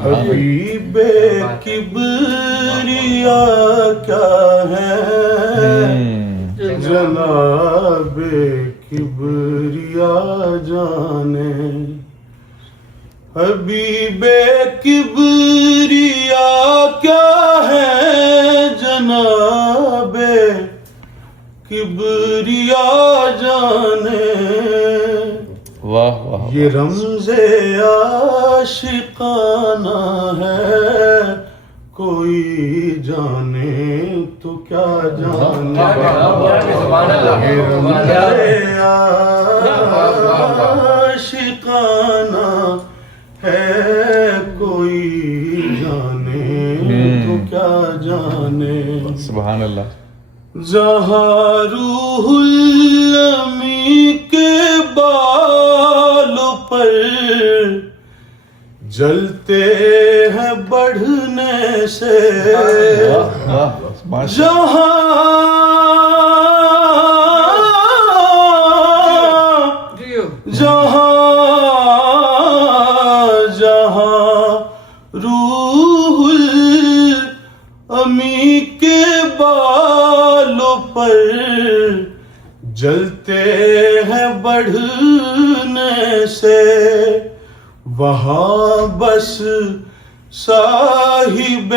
حبیب کبریا کیا ہے جناب کبریا جانے حبیب کبریا کیا ہے جناب کبریا جانے واہ واہ یہ رمز عاشقانہ ہے کوئی جانے تو کیا جانے یہ رمز عاشقانہ ہے کوئی جانے تو کیا جانے سبحان اللہ جہاں روح الامی کے بال پر جلتے ہیں بڑھنے سے جہاں روح الامی کے بالوں پر جلتے ہیں بڑھنے سے وہاں بس صاحب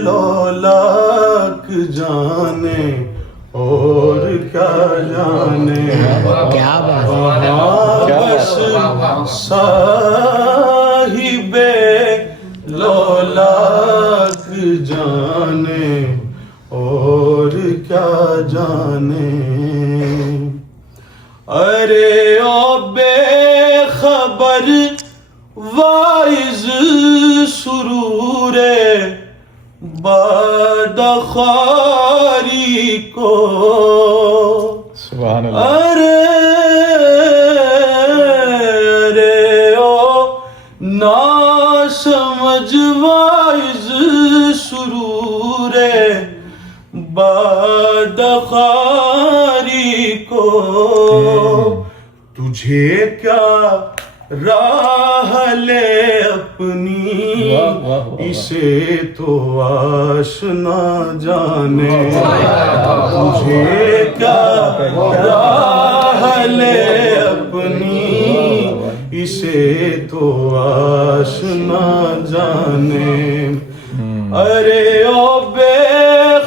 لولاک جانے اور کیا جانے وہاں بس صاحب لولاک جانے اور کیا جانے ارے او بے خبر وائز سرور بادخاری کو سبحان اللہ ارے او نا سمجھ وائز سرور بادخاری کو تجھے کیا راہ لے اپنی اسے تو آشنا جانے تجھے کیا راہ لے اپنی اسے تو آشنا جانے ارے او بے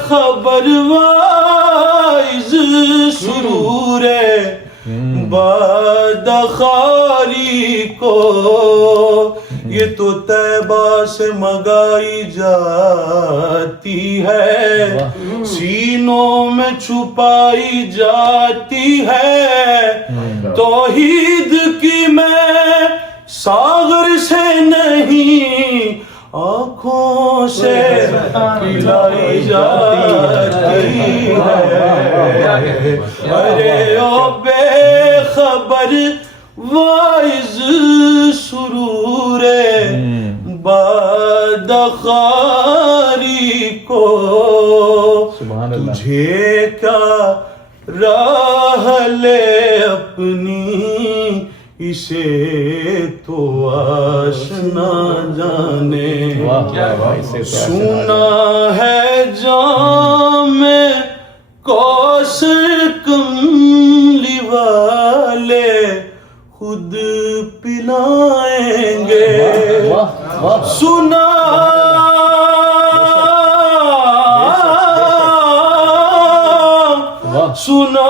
خبر وائز سرور بادخاری کو یہ تو طیبہ سے منگائی جاتی ہے سینوں میں چھپائی جاتی ہے توحید کی میں ساغر سے نہیں آنکھوں سے پلائی جاتی ہے ارے او بے خبر وائز سرور بادخاری کو تجھے کیا راہ لے اپنی اسے تو آشنا جانے سنا ہے جام کوثر کملی والے خود پلائیں گے سنا سنا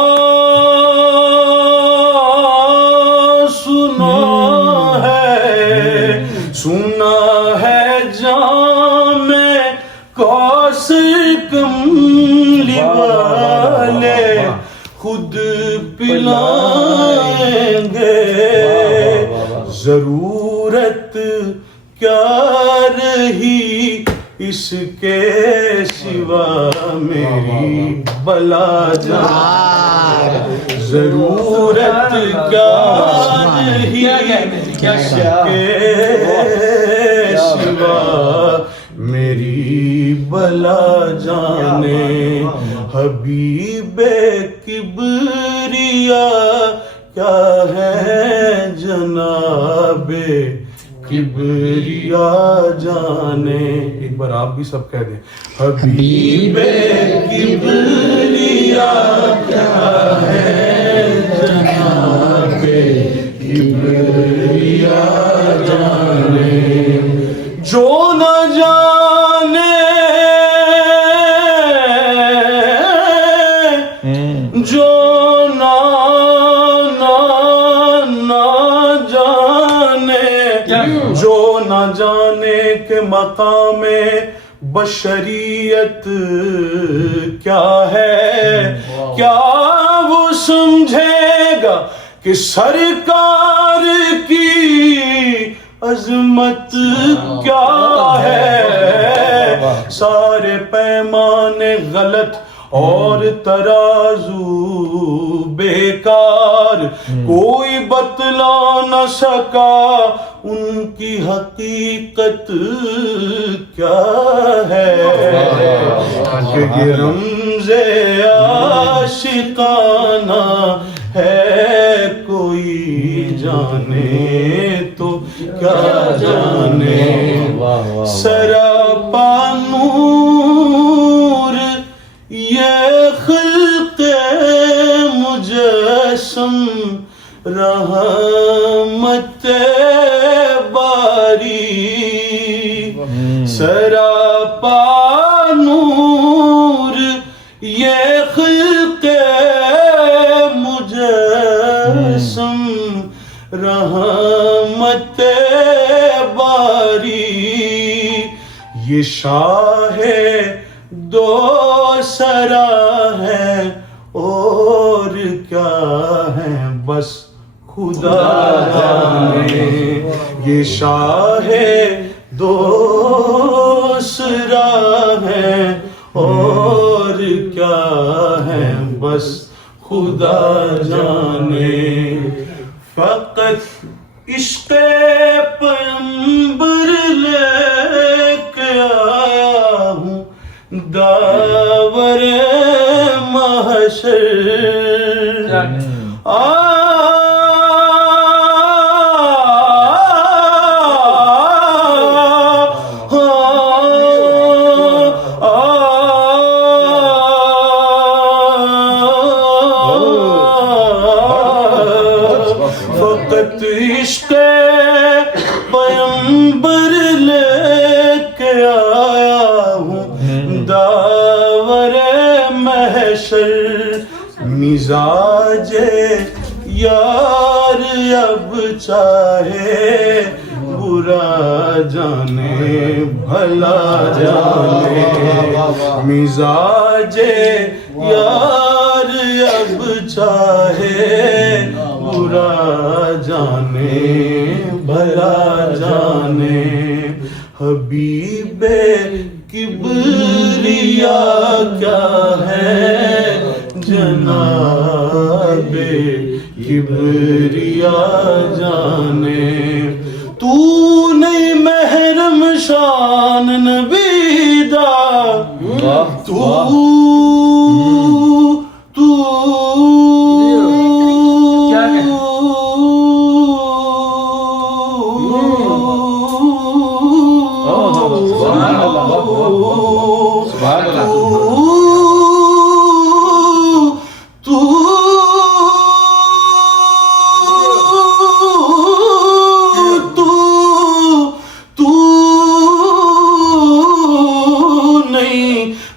سنا ہے جام کوثر کملی والے خود پلائیں گے ضرورت کیا رہی اس کے سوا میری بلا جان ضرورت کیا رہی اس کے سوا میری بلا جانے حبیب کبریا کیا ہے جناب کبریا یا جانے. ایک بار آپ بھی سب کہہ دیں. حبیب کبریا کیا ہے جناب کبریا جانے. جو نہ جانے جو نہ جانے جو نہ جانے کہ مقام بشریت کیا ہے, کیا وہ سمجھے گا کہ سرکار کی عظمت کیا ہے. سارے پیمانے غلط اور ترازو بیکار, کوئی بتلا نہ سکا ان کی حقیقت کیا ہے. کہ یہ رمز عاشقانہ ہے, کوئی جانے تو کیا جانے. سراپا نور یہ خلق مجسم رحمت باری. سراپا نور یہ خلق مجسم رحمت باری. یہ شاہ دو سرا ہے اور کیا ہے بس خدا جانے. یہ شاہ دو سرا ہے اور کیا ہے بس خدا جانے. فقط عشق پیغمبر لے کے آیا ہوں داور محشر. فقط عشق پیغمبر لے کے آیا ہوں داور محشر. مزاج یار اب چاہے برا جانے بھلا جانے. مزاج یار اب چاہے برا جانے بھلا جانے. حبیب کبریا کیا ہے جناب کبریا جانے. تو نہیں محرم شان نبی دا, تو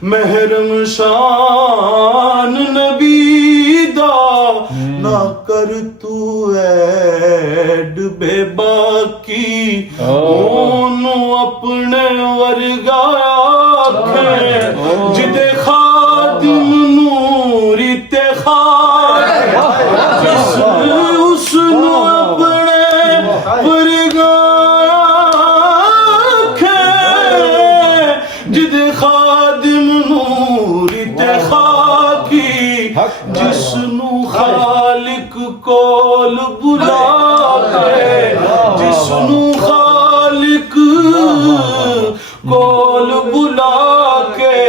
محرم شان نبی دا نہ کر تو ایڈ بے باقی اونو اپنے ورگا آکھے جدے خادم نور اتخار اس نو اپنے ورگا آکھے جدے خادم نور اتخاکی جس نو خالق کول بلا کے جس نو خالق کول بلا کے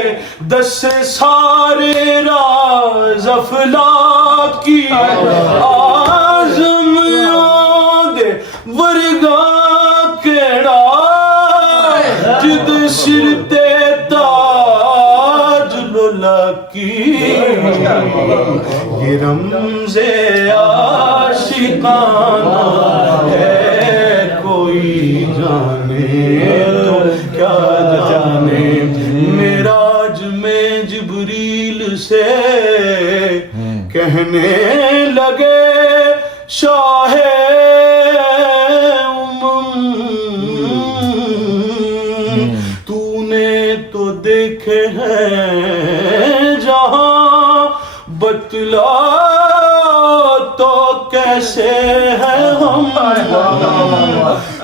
دس سارے راز افلاکی آزم دے ورگا کیڑا نشرتے تاج لولا کی یہ رمز عاشقانہ ہے کوئی جانے تو کیا جانے معراج میں جبریل سے کہنے لگے شاہ تو نے تو دیکھے ہیں جہاں بتلا تو کیسے ہے ہم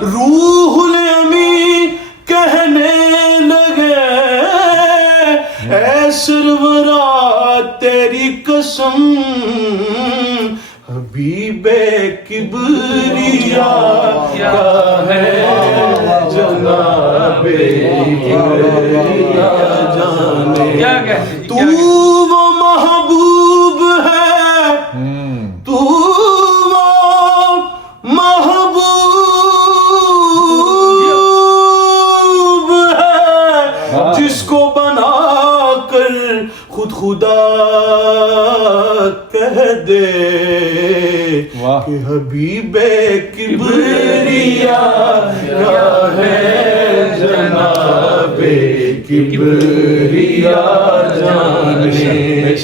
روح الامین کہنے لگے اے سرورا تیری قسم حبیب کبریا کا ہے جناب کبریا جانے تو وہ محبوب ہے تو وہ محبوب ہے جس کو بنا کر خود خدا کہہ دے کہ حبیب کبریا کیا ہے جناب کبریا جانے